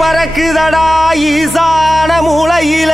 பறக்குதடா ஈசான மூளையில